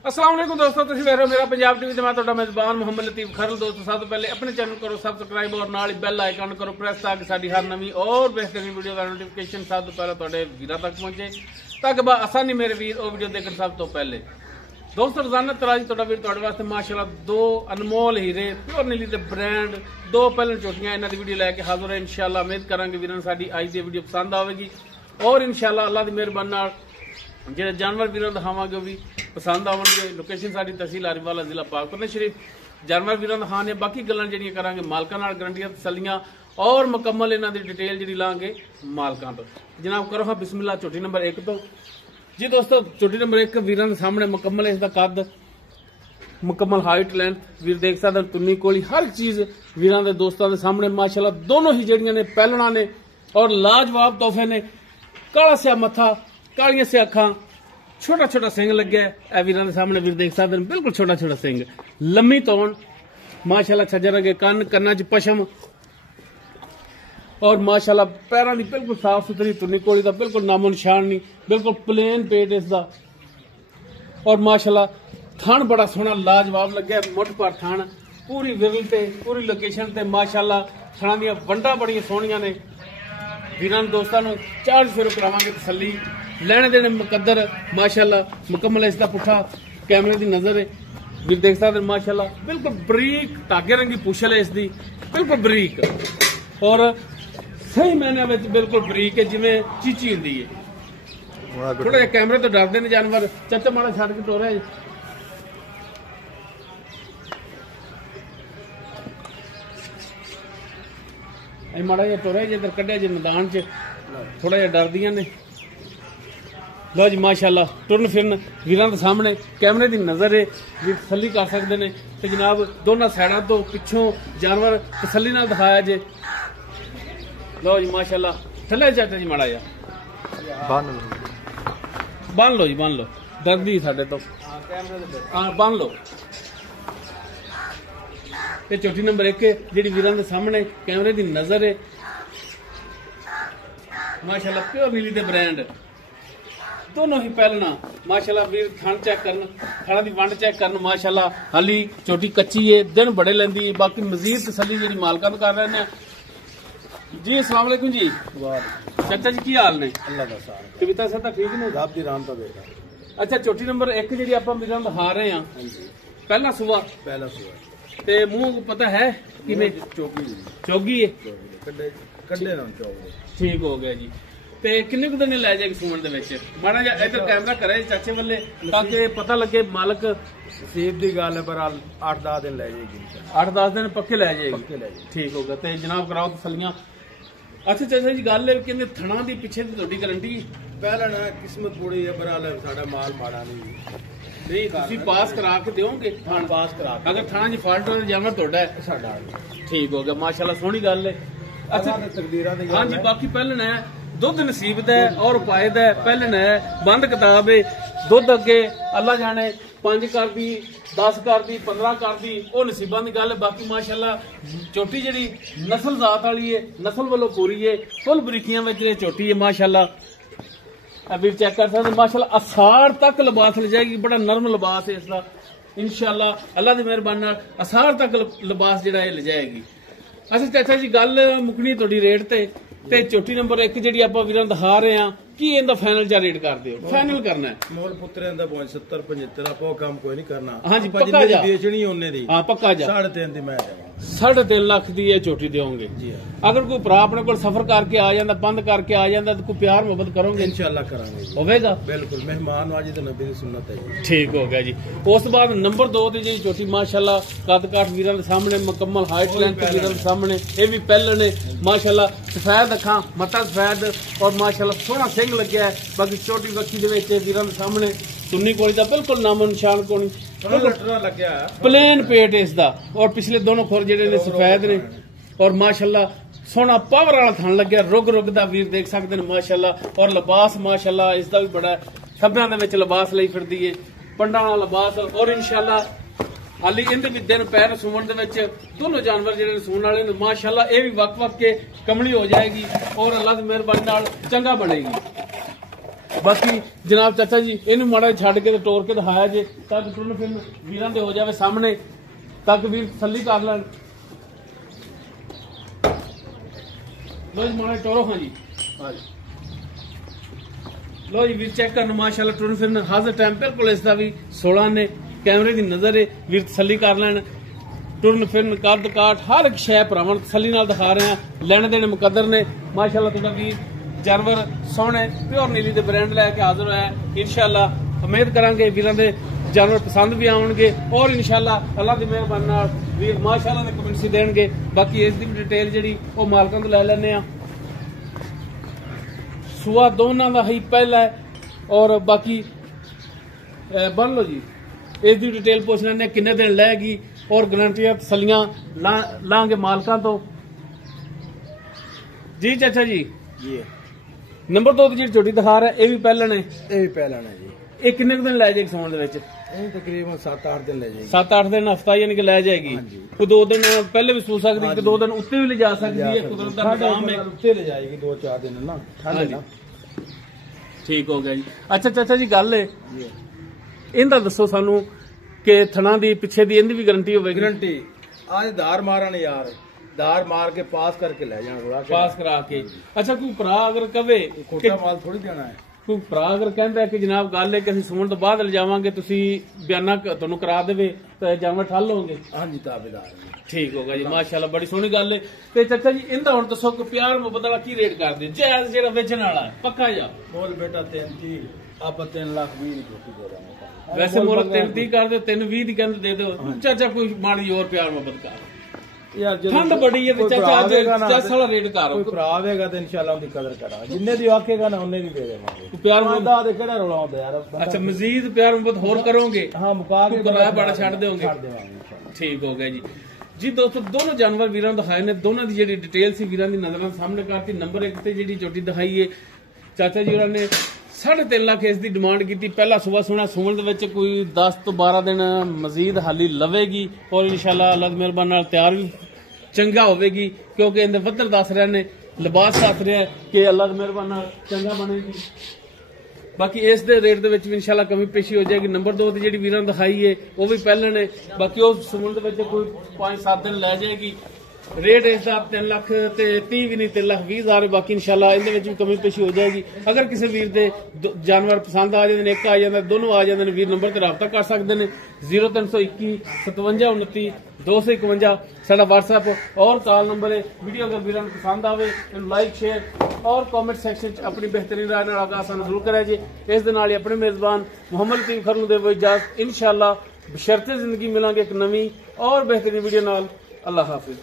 अस्सलाम वालेकुम दोस्तों, तुसीं वेख रहे हो मेरा पंजाब टीवी ते मैं तुहाडा मेजबान मोहम्मद लतीफ खरल। दोस्तों सब तो पहले अपने चैनल करो सबसक्राइब और नाल बेल आइकन करो प्रेस ताकि साडी हर नवी और बेहतरीन वीडियो का नोटिफिकेशन सब तो पहले तुहाडे वीरां तक पहुंचे ताकि आसानी मेरे वीर वो वीडियो देखण सब तो पहले। दोस्तों रोजाना तराज तुहाडा वीर तुहाडे वास्ते माशाअल्लाह दो अनमोल हीरे प्योर नीली दे ब्रांड दो पहले चोटियां इन्हां दी वीडियो लैके हाजिर है। इंशाअल्लाह उम्मीद करांगे वीरां साडी अज दी वीडियो पसंद आवेगी और इंशाअल्लाह अल्लाह दी मेहरबानी नाल ਜਿਹੜੇ जानवर वीरों दिखावे वो भी पसंद आवेंगे। लोकेशन साडी तहसील आरीवाला जिला पाकपुर शरीफ। जानवर वीरों दिखाने बाकी गल्लां ਜਿਹੜੀਆਂ करांगे मालकां नाल गारंटियां तसल्लियां और मुकम्मल इन्हां दी डिटेल ਜਿਹੜੀ ਲਾਂਗੇ मालकां तो। जनाब करो हाँ बिस्मिल्लाह झोटी नंबर 1 तो। जी दोस्तों झोटी नंबर 1 वीरों के सामने मुकम्मल इसका कद मुकम्मल हाइट लेंथ वीर देख सकते तुन्नी कोली हर चीज वीरों के दोस्तों के सामने माशाल्लाह दोनों ही जड़ियां ने पहलना ने और लाजवाब तोहफे ने। काला सिया मथा कालियां से अखा छोटा छोटा सिंह लगे वीरों के सामने वीर देख सकते बिल्कुल छोटा छोटा सिंह लम्मी तौण माशाल्लाह छज्जा रंगे कन कन्ना च पशम और माशाल्लाह पैरों की बिल्कुल साफ सुथरी तुन्नी कोली का बिल्कुल नामो निशान नहीं बिल्कुल प्लेन पेट इसका और माशाल्लाह थान बड़ा सोहना लाजवाब लगे मुठ पर थान पूरी विरल ते पूरी लोकेशन ते माशाल्लाह थाना दी वंडा बड़ियां सोहणियां ने। वीरां दोस्तां नूं चार सिरों करावांगे तसल्ली लेने देने मुकद्दर माशाल्लाह मुकम्मल इसका पुठा कैमरे की नजर है वीर देख सकते माशाल्लाह बिल्कुल बरीक धागे रंगी पूछल है इसकी बिल्कुल बरीक और सही मैंने में बिल्कुल बरीक है जिवें चीची होंदी है। थोड़ा जिहा कैमरे तो डरते हैं जानवर चाचा माड़ा छड्ड के टोरिया माड़ा जिहा टोरिया जिधर कढ़िया जी मैदान च थोड़ा जिहा डरदियां ने। लो जी माशाल्लाह टुरन फिरन वीरां दे सामने कैमरे की नजर है वीर तसल्ली कर सकते हैं तो जनाब दोनों साइडों तो पिछों जानवर तसल्ली नाल दिखाया जे। लो जी माशाल्लाह थले चाचा जी माड़ा जा बन लो जी बन लो दर्दी साडे तो हाँ बन लो। ते चौथी नंबर 1 जिहड़ी वीरां दे सामने कैमरे की नजर है माशाल्लाह प्योर नीली दे ब्रांड दोनों ही पहलना माशाल्लाह वीर थान चेक करन थाना दी वंड चेक करन माशाल्लाह हाली छोटी कच्ची है दिन बड़े लेंदी है बाकी मजीद तसल्ली जी मालकां कर रहे हैं जी। अस्सलाम वालेकुम जी चाचा जी की हाल ने अल्लाह दा साथ कविता से ठीक ने रब दी राम तो बेटा। अच्छा चौथी नंबर 1 जी आप वीरां दिखा रहे हैं पहला सुबह ते मुंह पता है कि चौगी है कड्डे नाम चौगी ठीक हो गया जी। ते किन्ने कुछ दिन लै जाएगी सुमन दे विच माड़ा जिहा इधर कैमरा करे चाचे वाले ताकि पता लगे मालक सेब की गल है पर 8-10 दिन लै जाएगी 8-10 दिन पक्के लै जाएगी ठीक होगा। ते जनाब कराओ तसल्लियां। अच्छा चाचा जी गल कहते थणा दी पिछे दी तुहाडी गारंटी पहला ना किस्मत थोड़ी है पर साडा माल माड़ा नहीं तुसीं पास करा के दोगे थान पास करा अगर थाना च फाल्ट हो जावर तुहाडा है साडा ठीक हो गया माशाल्लाह सोहनी गल है। अच्छा तकदीरां दी हां जी बाकी पहलना है दुध नसीब दा और पाए दा पहलना है बंद किताब है दुध अगे अल्लाह जाने 5 कर दी 10 कर दी 15 कर दी वो नसीबां दी गल है। बाकी माशाल्लाह चोटी जिहड़ी नस्ल जात वाली है नस्ल वालों पूरी है फुल बरीकियां विच चोटी है माशाल्लाह वीर चेक कर सकते माशाल्लाह असार तक लिबास ले जाएगी बड़ा नरम लिबास है इसका इंशाल्लाह अल्लाह की मेहरबानी नाल असार तक लिबास जिहड़ा है ले जाएगी। अच्छा चाचा जी गल मुकनी तुहाडी रेट ते चोटी नंबर 1 जिहड़ी आपां वीरां दिखा रहे हैं की इहदा फाइनल जा रेट कर दिओ फाइनल करना है मोल पुत्रे दा 70-75 आपो काम कोई नहीं करना हां जी पक्का जा बेचनी होने दी हां पक्का जा 3.5 दी मैं 3.5 लाख दी ये चोटी देओगे जी। अगर कोई भरा अपने कोल सफर करके आ जांदा बंद करके आ जांदा तो कोई प्यार मोहब्बत करोगे इंशाल्लाह करांगे होवेगा बिल्कुल मेहमान वाजी तो नबी दी सुन्नत है ठीक हो गया जी। उस बाद नंबर 2 दी जी चोटी माशाल्लाह कद काठ वीरां दे सामने मुकम्मल हाइट लेंथ वीरां दे सामने ये भी पहले ने माशाल्लाह सफेद अखां मता सफेद और माशाल्लाह सोहना सिंह लग्या है। बाकी छोटी बक्खी दे विच वीरां दे सामने सुन्नी कोली दा बिल्कुल नामो निशान कोनी प्लेन पेट इसदा और पिछले दोनों खुर जेडे ने सफेद ने और माशाल्लाह सोहना पावर वाला थन लग्या रुग रुग दा वीर देख सकते हैं माशाल्लाह और लिबास माशाल्लाह इसदा भी बड़ा खब्बियां दे विच लिबास लई फिरदी है पंडा वाला लिबास और इंशाल्लाह हाली इनके भी दिन पैर सूवन दे दोनों जानवर जो सून वाले माशाल्लाह ये भी वक्त वक्त के कमली हो जाएगी और अल्लाह की मेहरबानी नाल चंगा बनेगी। ਬਾਕੀ ਜਨਾਬ ਚਾਚਾ ਜੀ ਇਹਨੂੰ ਮਾੜਾ ਛੱਡ ਕੇ ਤੇ ਤੋੜ ਕੇ ਦਿਖਾਇਆ ਜੇ ਤਾਂ ਟੁਰਨ ਫਿਰ ਵੀਰਾਂ ਦੇ ਹੋ ਜਾਵੇ ਸਾਹਮਣੇ ਤੱਕ ਵੀਰ ਤਸੱਲੀ ਕਰ ਲੈਣ। ਲੋ ਜੀ ਮਾੜਾ ਟੋਰੋ ਹਾਂ ਜੀ ਲੋ ਜੀ ਵੀਰ ਚੈੱਕ ਕਰਨ ਮਾਸ਼ਾਅੱਲਾ ਟੁਰਨ ਫਿਰ ਹਾਜ਼ਰ ਟਾਈਮ ਬਿਲਕੁਲ ਇਸ ਦਾ ਵੀ 16 ਨੇ ਕੈਮਰੇ ਦੀ ਨਜ਼ਰ ਹੈ ਵੀਰ ਤਸੱਲੀ ਕਰ ਲੈਣ। ਟੁਰਨ ਫਿਰਨ ਕੱਦ ਕਾਠ ਹਰ ਇੱਕ ਸ਼ੈ ਭਰਾਵਾਂ ਤਸੱਲੀ ਨਾਲ ਦਿਖਾ ਰਹੇ ਆ ਲੈਣ ਦੇਣ ਮੁਕੱਦਰ ਨੇ ਮਾਸ਼ਾਅੱਲਾ ਤੁਹਾਡਾ ਵੀਰ ਜਾਨਵਰ ਸੋਹਣੇ ਪਿਓਰ ਨੀਲੀ ਦੇ ਬ੍ਰਾਂਡ ਲੈ ਕੇ ਹਾਜ਼ਰ ਹੋਇਆ ਇਨਸ਼ਾਅੱਲਾ। ਉਮੀਦ ਕਰਾਂਗੇ ਵੀਰਾਂ ਦੇ ਜਾਨਵਰ ਪਸੰਦ ਵੀ ਆਉਣਗੇ ਔਰ ਇਨਸ਼ਾਅੱਲਾ ਅੱਲਾਹ ਦੀ ਮਿਹਰਬਾਨੀ ਨਾਲ ਵੀਰ ਮਾਸ਼ਾਅੱਲਾ ਦੇ ਕਮੈਂਟਸ ਦੇਣਗੇ। ਬਾਕੀ ਇਸ ਦੀ ਵੀ ਡਿਟੇਲ ਜਿਹੜੀ ਉਹ ਮਾਲਕਾਂ ਤੋਂ ਲੈ ਲੈਣੇ ਆ। ਸੁਆ ਦੋਨਾਂ ਦਾ ਹੀ ਪਹਿਲਾ ਹੈ ਔਰ ਬਾਕੀ ਬਣ ਲਓ ਜੀ ਇਸ ਦੀ ਡਿਟੇਲ ਪੁੱਛ ਲੈਣੇ ਕਿੰਨੇ ਦਿਨ ਲੈਗੀ ਔਰ ਗਰੰਟੀਆਂ ਤਸੱਲੀਆਂ ਲਾਂਗੇ ਮਾਲਕਾਂ ਤੋਂ ਜੀ। ਚਾਚਾ ਜੀ ਨੰਬਰ 2 ਦੀ ਜਿਹੜੀ ਝੋਟੀ ਦਿਖਾ ਰਿਹਾ ਇਹ ਵੀ ਪਹਿਲਣ ਹੈ? ਇਹ ਵੀ ਪਹਿਲਣ ਹੈ ਜੀ। ਇਹ ਕਿੰਨੇ ਕੁ ਦਿਨ ਲੈ ਜਾਏਗੀ ਸੌਣ ਦੇ ਵਿੱਚ? ਇਹ ਤਕਰੀਬਨ 7-8 ਦਿਨ ਲੈ ਜਾਏਗੀ। 7-8 ਦਿਨ ਹਫਤਾ ਯਾਨੀ ਕਿ ਲੈ ਜਾਏਗੀ। ਕੋਈ 2 ਦਿਨ ਪਹਿਲੇ ਵੀ ਸੂ ਸਕਦੀ ਹੈ, 2 ਦਿਨ ਉੱਤੇ ਵੀ ਲੈ ਜਾ ਸਕਦੀ ਹੈ। ਕੁਦਰਤ ਦਾ ਨਿਜ਼ਾਮ ਹੈ ਉੱਤੇ ਲੈ ਜਾਏਗੀ 2-4 ਦਿਨ ਨਾ ਠੰਡ ਨਾ। ਠੀਕ ਹੋ ਗਿਆ ਜੀ। ਅੱਛਾ ਚਾਚਾ ਜੀ ਗੱਲ ਹੈ ਇਹਦਾ ਦੱਸੋ ਸਾਨੂੰ ਕਿ ਥਣਾ ਦੀ ਪਿੱਛੇ ਦੀ ਇਹਦੀ ਵੀ ਗਾਰੰਟੀ ਹੋਵੇਗੀ? ਗਾਰੰਟੀ ਆਜ ਧਾਰ ਮਾਰਨ ਯਾਰ ਧਾਰ ਮਾਰ ਕੇ ਪਾਸ ਕਰਕੇ ਲੈ ਜਾਣਾ ਪਾਸ ਕਰਾ ਕੇ। ਅੱਛਾ ਕੋਈ ਭਰਾ ਅਗਰ ਕਵੇ ਖੋਟਾ ਮਾਲ ਥੋੜੀ ਦੇਣਾ ਹੈ। ਕੋਈ ਭਰਾ ਅਗਰ ਕਹਿੰਦਾ ਕਿ ਜਨਾਬ ਗੱਲ ਹੈ ਕਿ ਅਸੀਂ ਸੂਣ ਤੋਂ ਬਾਅਦ ਲਿਜਾਵਾਂਗੇ ਤੁਸੀਂ ਬਿਆਨਾ ਤੁਹਾਨੂੰ ਕਰਾ ਦੇਵੇ ਤਾਂ ਜਾਨਵਰ ਠੱਲ ਲਓਗੇ? ਹਾਂਜੀ ਤਾਬੇਦਾਰ ਠੀਕ ਹੋਗਾ ਜੀ ਮਾਸ਼ਾਅੱਲਾ ਬੜੀ ਸੋਹਣੀ ਗੱਲ ਹੈ। ਤੇ ਚਾਚਾ ਜੀ ਇਹਦਾ ਹੁਣ ਦੱਸੋ ਕਿ ਪਿਆਰ ਮੁਹੱਬਤ ਵਾਲਾ ਕੀ ਰੇਟ ਕਰਦੇ ਜਾਇਜ਼ ਜਿਹੜਾ ਵੇਚਣ ਵਾਲਾ ਹੈ ਪੱਕਾ ਜਾ? ਬੋਲ ਬੇਟਾ 330 ਆਪਾਂ 3 ਲੱਖ 20 ਦੀ ਝੋਟੀ ਦੇ ਦਾਂਗੇ। ਵੈਸੇ ਮੁੱਲ 330 ਕਰਦੇ 320 ਦੀ ਕਹਿੰਦੇ ਦੇ ਦਿਓ। ਚਾਚਾ ਕੋਈ ਮਾੜੀ ਹੋਰ ਪਿਆਰ ਮੁਹੱਬਤ ਕਰ ਯਾਰ ਠੰਡ ਬੜੀ ਹੈ ਤੇ ਚਾਚਾ ਅੱਜ ਚਾਚਾ ਵਾਲਾ ਰੇਟ ਕਰ ਕੋਈ ਭਰਾ ਆਵੇਗਾ ਤੇ ਇਨਸ਼ਾਅੱਲਾ ਉਹਦੀ ਕਦਰ ਕਰਾਂਗੇ। ਜਿੰਨੇ ਦੀ ਆਖੇਗਾ ਨਾ ਉਹਨੇ ਦੀ ਦੇ ਦੇਵਾਂਗੇ। ਪਿਆਰ ਮੁਹੱਬਤ ਦੇ ਕਿਹੜਾ ਰੌਲਾ ਹੁੰਦਾ ਯਾਰ। ਅੱਛਾ ਮਜ਼ੀਦ ਪਿਆਰ ਮੁਹੱਬਤ ਹੋਰ ਕਰੋਗੇ? ਹਾਂ ਮੁਕਾ ਕੇ ਕਿਰਾਇਆ ਬੜਾ ਛੱਡ ਦਿਓਗੇ? ਛੱਡ ਦੇਵਾਂਗੇ। ਠੀਕ ਹੋ ਗਿਆ ਜੀ। ਜੀ ਦੋਸਤੋ ਦੋਨੋਂ ਜਾਨਵਰ ਵੀਰਾਂ ਦਿਖਾਏ ਨੇ ਦੋਨਾਂ ਦੀ ਜਿਹੜੀ ਡਿਟੇਲ ਸੀ ਵੀਰਾਂ ਦੀ ਨਜ਼ਰਾਂ ਸਾਹਮਣੇ ਕਰਤੀ। ਨੰਬਰ 1 ਤੇ ਜਿਹੜੀ ਝੋਟੀ ਦਿਖਾਈ ਹੈ ਚਾਚਾ ਜੀ ਉਹਨਾਂ ਨੇ 3.5 ਲੱਖ ਇਸ ਦੀ ਡਿਮਾਂਡ ਕੀਤੀ। ਪਹਿਲਾ ਸੂਆ ਸੋਣਾ ਸੂਣ ਦੇ ਵਿੱਚ ਕੋਈ 10 ਤੋਂ 12 ਦਿਨ ਮਜ਼ੀਦ ਹਾਲੀ ਲਵੇਗੀ ਔਰ ਇਨਸ਼ਾਅੱਲਾ ਅੱਲਾਹ ਦੀ ਮਿਹਰਬਾਨੀ ਨਾਲ ਤਿਆਰ ਵੀ ਚੰਗਾ ਹੋਵੇਗੀ ਕਿਉਂਕਿ ਇਹਦੇ ਵੱਧਰ ਦੱਸ ਰਹੇ ਨੇ ਲਿਬਾਸ ਦੱਸ ਰਿਹਾ ਕਿ ਅੱਲਾਹ ਦੀ ਮਿਹਰਬਾਨੀ ਨਾਲ ਚੰਗਾ ਬਣੇਗੀ। ਬਾਕੀ ਇਸ ਦੇ ਰੇਟ ਦੇ ਵਿੱਚ ਵੀ ਇਨਸ਼ਾਅੱਲਾ ਕਮੀ ਪੇਸ਼ੀ ਹੋ ਜਾਏਗੀ। ਨੰਬਰ 2 ਤੇ ਜਿਹੜੀ ਵੀਰਾਂ ਦਿਖਾਈ ਹੈ ਉਹ ਵੀ ਪਹਿਲਾਂ ਨੇ ਬਾਕੀ ਉਹ ਸੂਣ ਦੇ ਵਿੱਚ ਕੋਈ 5-7 ਦਿਨ ਲੈ ਜਾਏਗੀ। ਰੇਟ ਇਸ ਦਾ 3 ਲੱਖ ਤੇ 30 ਵੀ ਨਹੀਂ 3 ਲੱਖ 20 ਹਜ਼ਾਰ। ਬਾਕੀ ਇਨਸ਼ਾਅੱਲਾ ਇਹਦੇ ਵਿੱਚ ਵੀ ਕਮੀ ਪੇਸ਼ੀ ਹੋ ਜਾਏਗੀ। ਅਗਰ ਕਿਸੇ ਵੀਰ ਦੇ ਜਾਨਵਰ ਪਸੰਦ ਆ ਜਾਂਦੇ ਨੇ ਇੱਕ ਆ ਜਾਂਦਾ ਦੋਨੋਂ ਆ ਜਾਂਦੇ ਨੇ ਵੀਰ ਨੰਬਰ ਤੇ ਰਾਬਤਾ ਕਰ ਸਕਦੇ ਨੇ 0321 57 29 251 ਸਾਡਾ WhatsApp ਔਰ ਕਾਲ ਨੰਬਰ ਹੈ। ਵੀਡੀਓ ਅਗਰ ਵੀਰਾਂ ਨੂੰ ਪਸੰਦ ਆਵੇ ਇਹਨੂੰ ਲਾਈਕ ਸ਼ੇਅਰ ਔਰ ਕਮੈਂਟ ਸੈਕਸ਼ਨ 'ਚ ਆਪਣੀ ਬਿਹਤਰੀਨ ਰਾਏ ਨਾਲ ਆਗਾਹ ਸਾਨੂੰ ਜ਼ਰੂਰ ਕਰਿਆ ਜੀ। ਇਸ ਦੇ ਨਾਲ ਹੀ ਆਪਣੇ ਮੇਜ਼ਬਾਨ ਮੁਹੰਮਦ ਲਤੀਫ ਖਰਲ ਨੂੰ ਦੇਵੋ ਇਜਾਜ਼ਤ ਇਨਸ਼ਾਅੱਲਾ ਬਸ਼ਰਤੇ ਜ਼ਿੰਦਗੀ ਮਿਲਾਂਗੇ ਇੱਕ ਨਵੀਂ ਔਰ ਬਿਹਤਰੀਨ ਵੀਡੀਓ ਨਾਲ। ਅੱਲਾਹ ਹਾਫਿਜ਼।